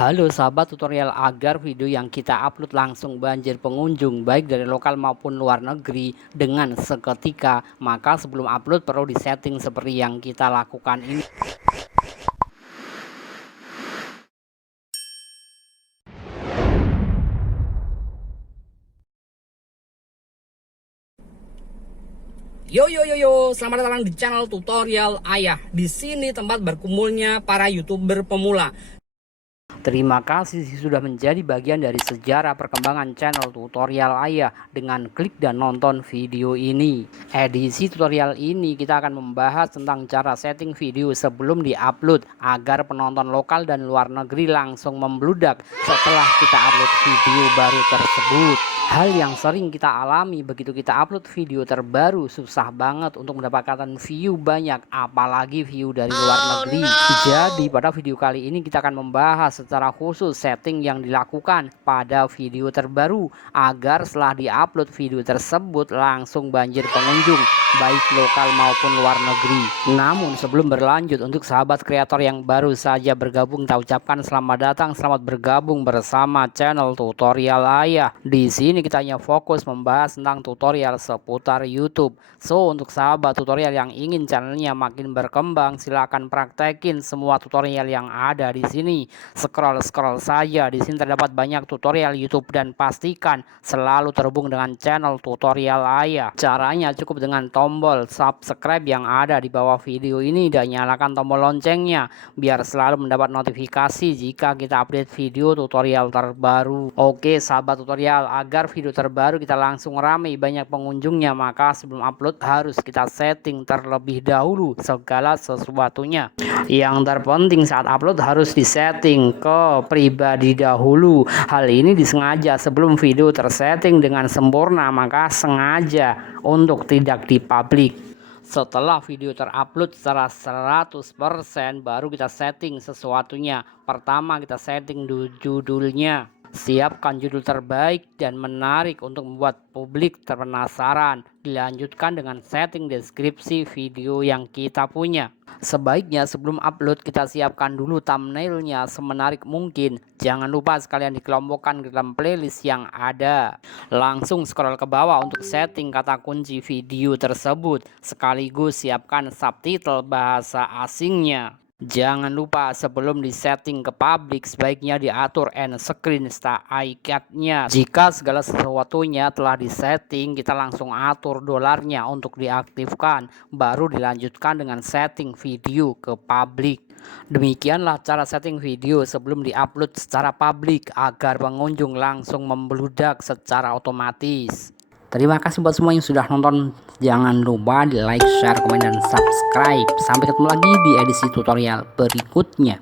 Halo sahabat, tutorial agar video yang kita upload langsung banjir pengunjung baik dari lokal maupun luar negeri dengan seketika. Maka sebelum upload perlu disetting seperti yang kita lakukan ini. Yo, selamat datang di channel tutorial Ayah. Di sini tempat berkumpulnya para YouTuber pemula. Terima kasih sudah menjadi bagian dari sejarah perkembangan channel tutorial Ayah dengan klik dan nonton video ini. Edisi tutorial ini kita akan membahas tentang cara setting video sebelum diupload agar penonton lokal dan luar negeri langsung membludak setelah kita upload video baru tersebut. Hal yang sering kita alami begitu kita upload video terbaru, susah banget untuk mendapatkan view banyak, apalagi view dari luar negeri. Jadi pada video kali ini kita akan membahas secara khusus setting yang dilakukan pada video terbaru agar setelah diupload video tersebut langsung banjir pengunjung baik lokal maupun luar negeri. Namun sebelum berlanjut, untuk sahabat kreator yang baru saja bergabung, kita ucapkan selamat datang, selamat bergabung bersama channel tutorial Ayah. Di sini kita hanya fokus membahas tentang tutorial seputar YouTube. So untuk sahabat tutorial yang ingin channelnya makin berkembang, silahkan praktekin semua tutorial yang ada di sini. Scroll saja, di sini terdapat banyak tutorial YouTube dan pastikan selalu terhubung dengan channel tutorial Ayah. Caranya cukup dengan tombol subscribe yang ada di bawah video ini dan nyalakan tombol loncengnya biar selalu mendapat notifikasi jika kita update video tutorial terbaru. Oke sahabat tutorial, agar video terbaru kita langsung ramai banyak pengunjungnya, maka sebelum upload harus kita setting terlebih dahulu segala sesuatunya. Yang terpenting saat upload harus disetting ke pribadi dahulu. Hal ini disengaja sebelum video tersetting dengan sempurna, maka sengaja untuk tidak dipublik. Setelah video terupload secara 100% baru kita setting sesuatunya. Pertama kita setting judulnya. Siapkan judul terbaik dan menarik untuk membuat publik penasaran. Dilanjutkan dengan setting deskripsi video yang kita punya. Sebaiknya sebelum upload kita siapkan dulu thumbnailnya semenarik mungkin. Jangan lupa sekalian dikelompokkan ke dalam playlist yang ada. Langsung scroll ke bawah untuk setting kata kunci video tersebut. Sekaligus siapkan subtitle bahasa asingnya. Jangan lupa sebelum disetting ke publik sebaiknya diatur end screen serta icon-nya. Jika segala sesuatunya telah disetting, kita langsung atur dolarnya untuk diaktifkan, baru dilanjutkan dengan setting video ke publik. Demikianlah cara setting video sebelum diupload secara publik agar pengunjung langsung membludak secara otomatis. Terima kasih buat semua yang sudah nonton. Jangan lupa di like, share, komen, dan subscribe. Sampai ketemu lagi di edisi tutorial berikutnya.